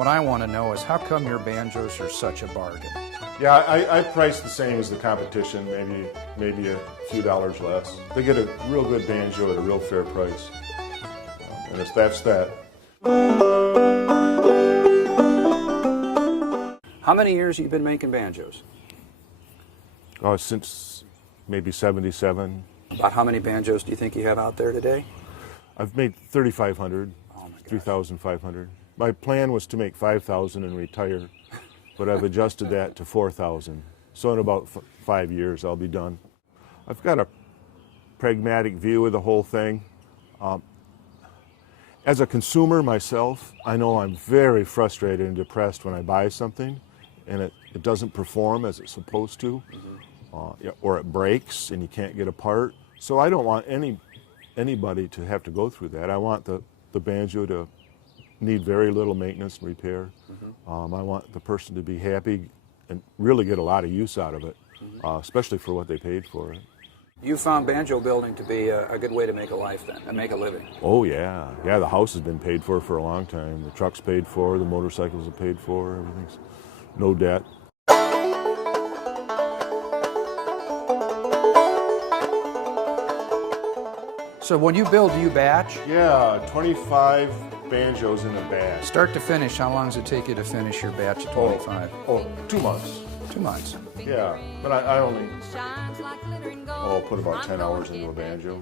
What I want to know is how come your banjos are such a bargain? Yeah, I price the same as the competition, maybe a few dollars less. They get a real good banjo at a real fair price. And that's that. How many years have you been making banjos? Oh, since maybe 77. About how many banjos do you think you have out there today? I've made 3,500, Oh my gosh. 3,500. My plan was to make 5,000 and retire, but I've adjusted that to 4,000. So in about 5 years, I'll be done. I've got a pragmatic view of the whole thing. As a consumer myself, I know I'm very frustrated and depressed when I buy something and it doesn't perform as it's supposed to, or it breaks and you can't get a part. So I don't want anybody to have to go through that. I want the banjo to need very little maintenance and repair. I want the person to be happy and really get a lot of use out of it, especially for what they paid for it. You found banjo building to be a good way to make a life then, and make a living. Oh yeah, the house has been paid for a long time. The truck's paid for, the motorcycles are paid for, everything's no debt. So when you build, do you batch? Yeah, 25 banjos in a batch. Start to finish, how long does it take you to finish your batch of 25? Oh, 2 months. 2 months. Yeah, but I only put about 10 hours into a banjo.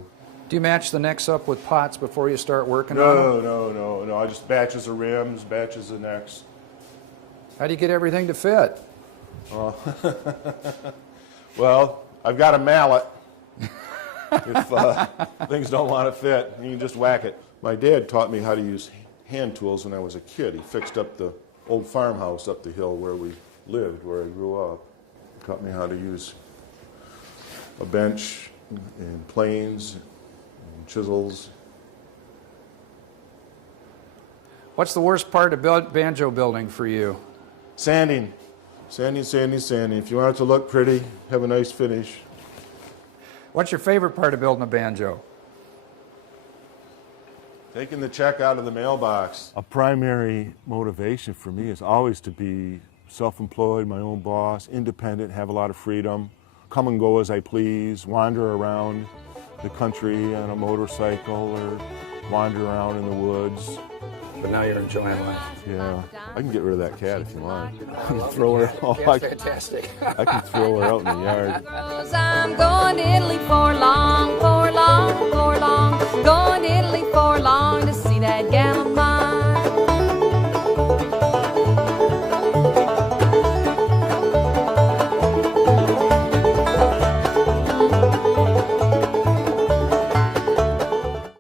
Do you match the necks up with pots before you start working on them? No. I just batches of rims, batches of necks. How do you get everything to fit? Well, I've got a mallet. If things don't want to fit, you can just whack it. My dad taught me how to use hand tools when I was a kid. He fixed up the old farmhouse up the hill where we lived, where I grew up. He taught me how to use a bench and planes and chisels. What's the worst part of banjo building for you? Sanding. Sanding. If you want it to look pretty, have a nice finish. What's your favorite part of building a banjo? Taking the check out of the mailbox. A primary motivation for me is always to be self-employed, my own boss, independent, have a lot of freedom, come and go as I please, wander around the country on a motorcycle or wander around in the woods. But now you're enjoying life. Yeah, I can get rid of that cat if you want. I can throw her. Cat's fantastic. I can throw her out in the yard. I'm going to Italy for long, going